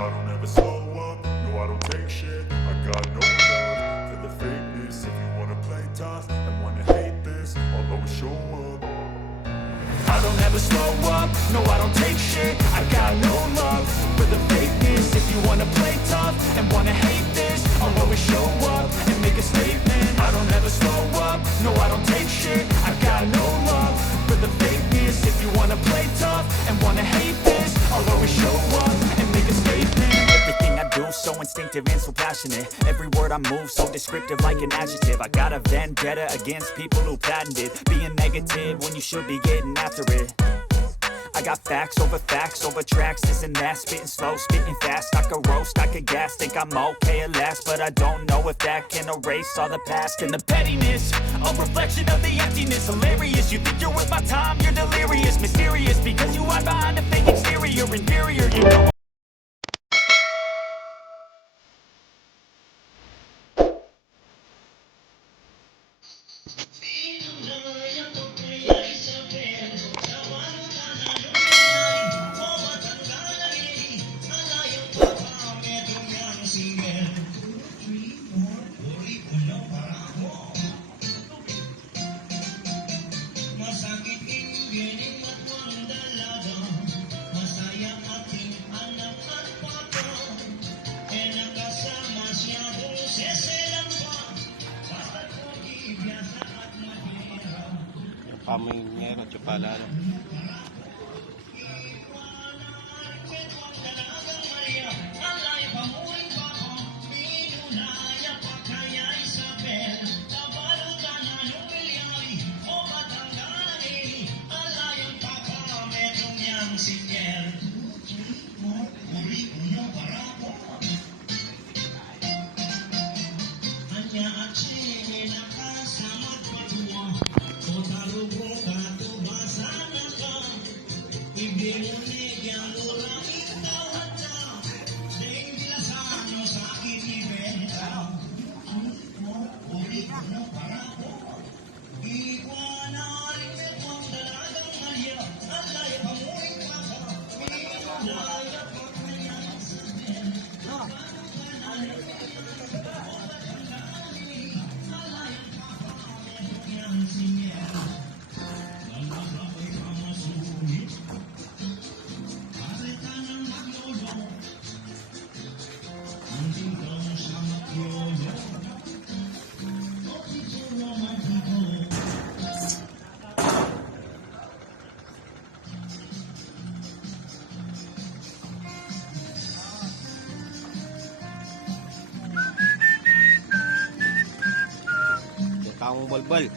I don't ever slow up, no I don't take shit. I got no love for the fakeness. If you wanna play tough and wanna hate this, I'll always show up. I don't ever slow up, no I don't take shit. I got no love for the fakeness. If you wanna play tough and wanna hate this, I'll always show up and make a statement. I don't ever slow up, no I don't take shit. I got no love for the fakeness. If you wanna play tough and wanna hate this, I'll always show up and make a statement. Everything I do so instinctive and so passionate. Every word I move so descriptive like an adjective. I got a vendetta against people who patented being negative when you should be getting after it. I got facts over tracks, this and that. Spitting slow, spitting fast. I could roast, I could gas. Think I'm okay at last, but I don't know if that can erase all the past. And the pettiness, a reflection of the emptiness. Hilarious, you think you're worth my time, you're delirious. Mysterious, because you hide behind a fake exterior. Inferior, you know. Pamingero Chupalalo. Kang balbal.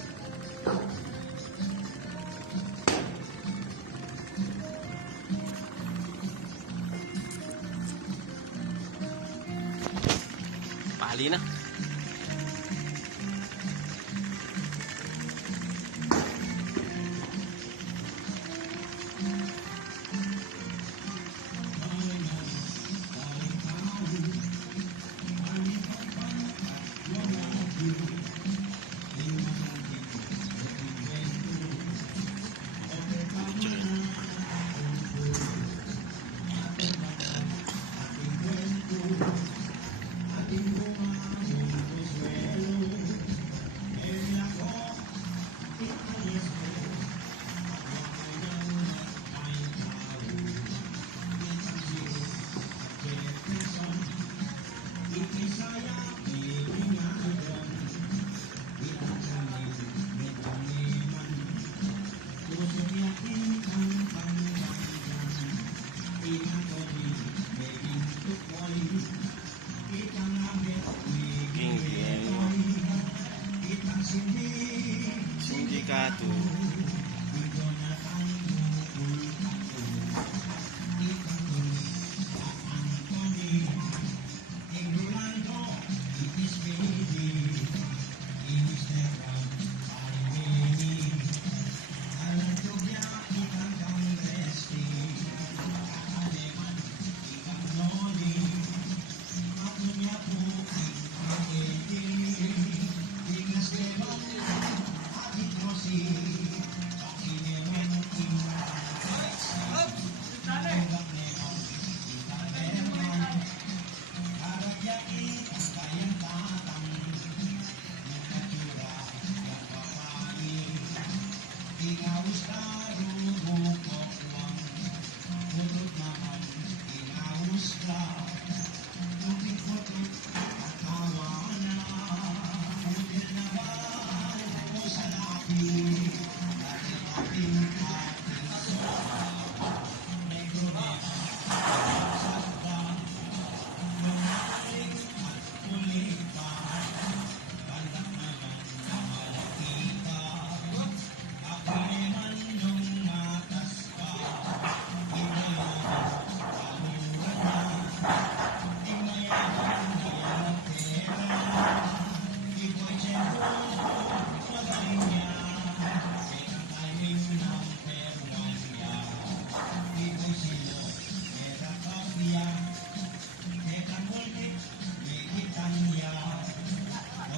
Pahali na.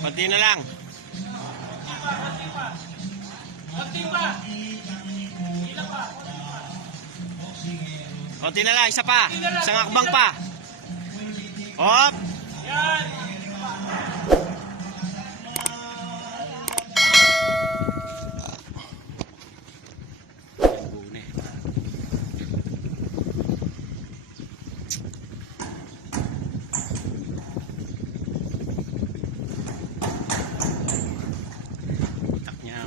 Konti na lang. Konti na lang, isa pa. Isang akbang pa. Hop. Tak niya.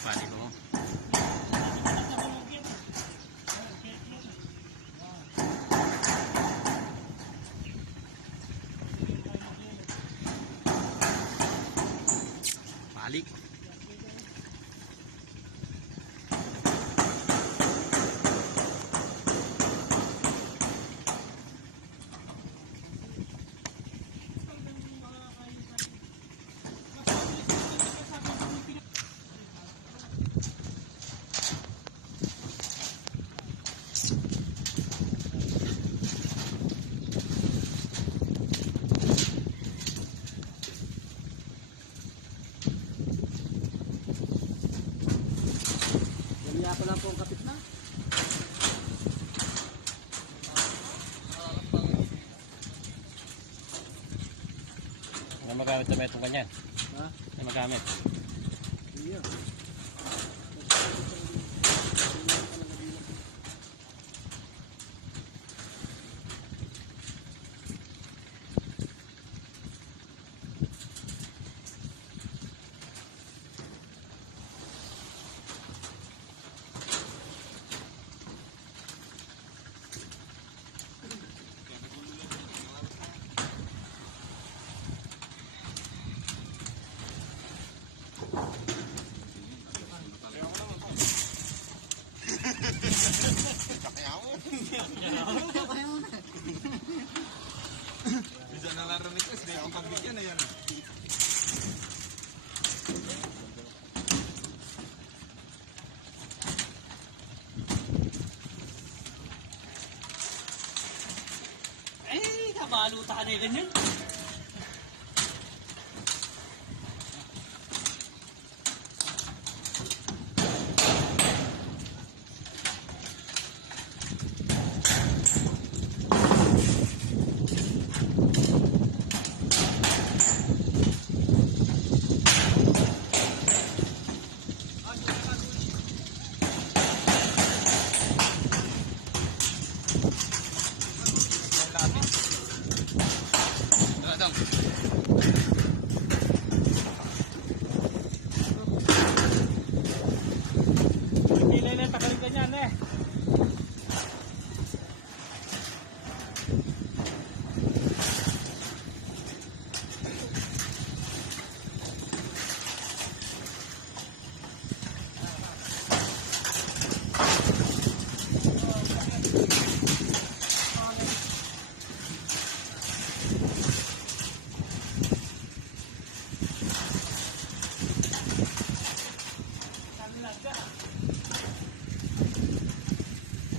Pali mo. Pali. Ako lang po ang kapit na. Ano magamit na itong ganyan? Ha? Ano magamit? Iya. Bisa nalarang itu SD pagbigyan na yan. Eh, kabaluta ka na yung ganyan. Pilay na, tagal ganyan eh.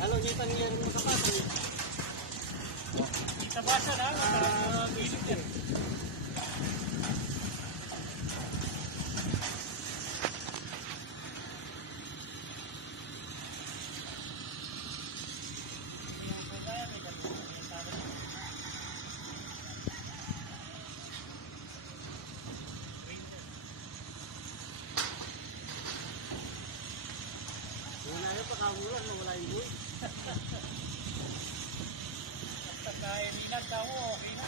Halo, niya tangyari mo sa paso. Kita basa na, bilik yan. Una pagkamulan, wala yung buhay. Basta kailinan ka mo, okay na.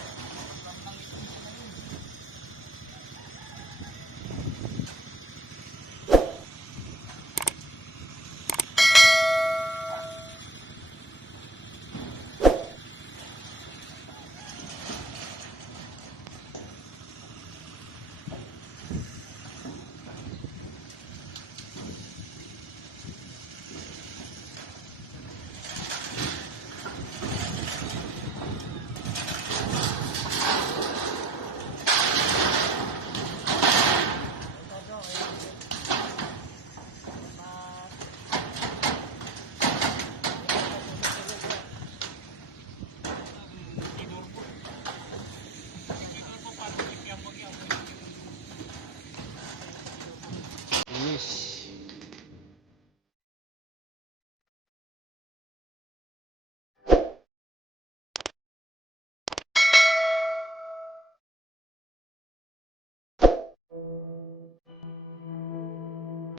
Yes.